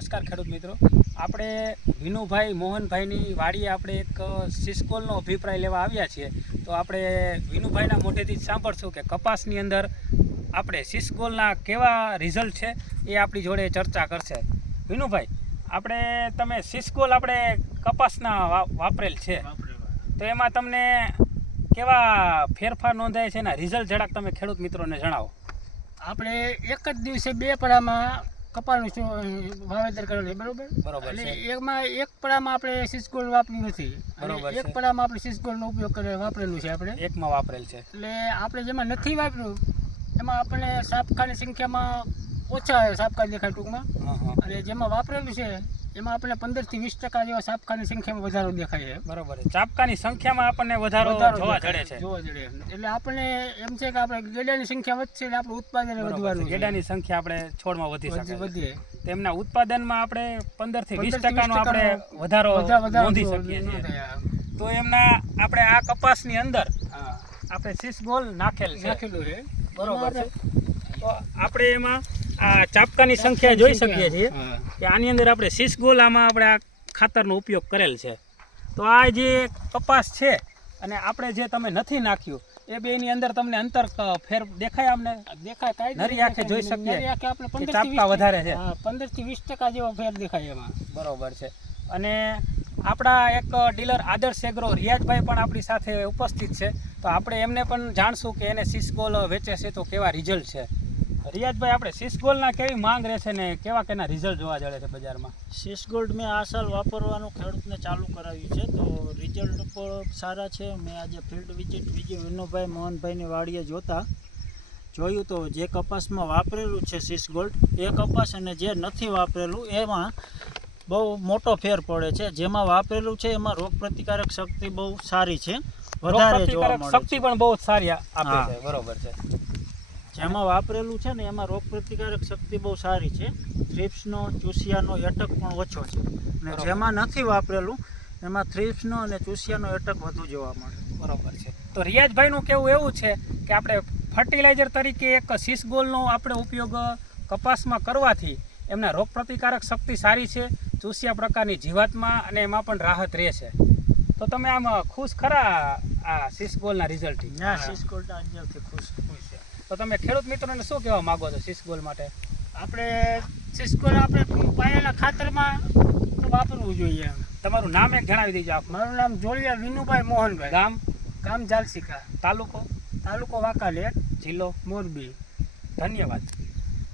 નમસ્કાર ખેડૂત મિત્રો. આપણે વિનુભાઈ મોહનભાઈની વાડીએ આપણે એક સિસ્કોલનો અભિપ્રાય લેવા આવ્યા છીએ. તો આપણે વિનુભાઈના મોઢેથી જ સાંભળશું કે કપાસની અંદર આપણે સિસ્કોલના કેવા રિઝલ્ટ છે એ આપણી જોડે ચર્ચા કરશે. વિનુભાઈ, આપણે તમે સિસ્કોલ આપણે કપાસના વાપરેલ છે. તો એમાં તમને કેવા ફેરફાર નોંધાય છે એના રિઝલ્ટ જરાક તમે ખેડૂત મિત્રોને જણાવો. આપણે એક જ દિવસે બે પડામાં કપાસનું શું વાવેતર કરેલું બરોબર? બરોબર એટલે એમાં એક પડામાં આપણે સિસ્કોલ વાપર્યું નથી. બરોબર એક પડામાં આપણે સિસ્કોલનો ઉપયોગ કરે વાપરેલું છે આપણે. એકમાં વાપરેલ છે. એટલે આપણે જેમાં નથી વાપર્યું એમાં આપણને સાપકાની સંખ્યામાં ઓછા સાપકા દેખાય ટૂંકમાં. અને જેમાં વાપરેલું છે એમાં આપણને પંદરથી વીસ ટકા જેવા ચાપકાની સંખ્યામાં વધારો દેખાય છે. બરોબર ચાપકાની સંખ્યામાં આપણને વધારો જોવા જડે છે જોવા જડે. એટલે આપણને એમ છે કે આપણે ગેડાની સંખ્યા વધશે એટલે આપણું ઉત્પાદન વધવાનું ગેડાની સંખ્યા આપણે છોડમાં વધી શકે વધીએ તેમના ઉત્પાદનમાં આપણે પંદરથી વીસ 15 થી 20 ટકાનો આપણે વધારો વધા- નોંધી શકીએ છીએ. તો એમના આપણે આ કપાસની અંદર આપણે સીસ ગોલ નાખેલ છે. નાખેલું છે. બરોબર છે. તો આપણે એમાં આ ચાપકાની સંખ્યા જોઈ શકીએ છીએ કે આની અંદર આપણે સીસ આમાં આપણે આ ખાતરનો ઉપયોગ કરેલ છે. તો આ જે કપાસ છે અને આપણે જે તમે નથી નાખ્યું એ બેની અંદર તમને અંતર ફેર દેખાય અમને? દેખાય કાઈ નરી આંખે જોઈ શકીએ? આપણે 15 થી ચાપકા 20 વધારે છે. હા 15 થી 20 ટકા જેવો ફેર દેખાય એમાં. બરોબર છે. અને આપણા એક ડીલર આદર્શ એગ્રો રિયાજભાઈ પણ આપણી સાથે ઉપસ્થિત છે. તો આપણે એમને પણ જાણશું કે એને સિસગોલ વેચે છે તો કેવા રિઝલ્ટ છે. રિયાજભાઈ આપણે સિસગોલના કેવી માંગ રહેશે ને કેવા કેના રિઝલ્ટ જોવા જડે છે બજારમાં? સિસ ગોલ્ડ મેં આ સાલ વાપરવાનું ખેડૂતને ચાલુ કરાવ્યું છે તો રિઝલ્ટ પણ સારા છે. મેં આજે ફિલ્ડ વિઝિટ વિજય વિનોભાઈ મોહનભાઈની વાડીએ જોતા. જોયું તો જે કપાસમાં વાપરેલું છે સિસ ગોલ્ડ એ કપાસ અને જે નથી વાપરેલું એમાં બહુ મોટો ફેર પડે છે. જેમાં વાપરેલું છે એમાં રોગ પ્રતિકારક શક્તિ બહુ સારી છે. વધારે જોવા મળે શક્તિ પણ બહુ સારી આપે છે બરોબર છે. જેમાં વાપરેલું છે ને એમાં રોગ પ્રતિકારક શક્તિ બહુ સારી છે. થ્રિપ્સનો ચૂસિયાનો એટક પણ ઓછો છે. અને જેમાં નથી વાપરેલું એમાં થ્રિપ્સનો અને ચૂસિયાનો એટક વધુ જોવા મળે. બરાબર છે. તો રિયાજભાઈનું કેવું એવું છે કે આપણે ફર્ટિલાઇઝર તરીકે એક સિસગોલનો આપણે ઉપયોગ કપાસમાં કરવાથી એમના રોગ પ્રતિકારક શક્તિ સારી છે ચૂસિયા પ્રકારની જીવાતમાં અને એમાં પણ રાહત રહે છે. તો તમે આમ ખુશ ખરા આ સિસગોલના રિઝલ્ટથી ના સિસગોલના અંજારથી ખુશ. તો તમે ખેડૂત મિત્રોને શું કહેવા માંગો છો સિસગોલ માટે? આપણે સિસ્કોલ આપણે પાયાના ખાતરમાં વાપરવું જોઈએ એમ. તમારું નામ એક જણાવી દેજો આપ. મારું નામ જોડિયા વિનુભાઈ મોહનભાઈ. ગામ? ગામ જાલસિકા તાલુકો? તાલુકો વાંકાનેર. જિલ્લો? મોરબી. ધન્યવાદ.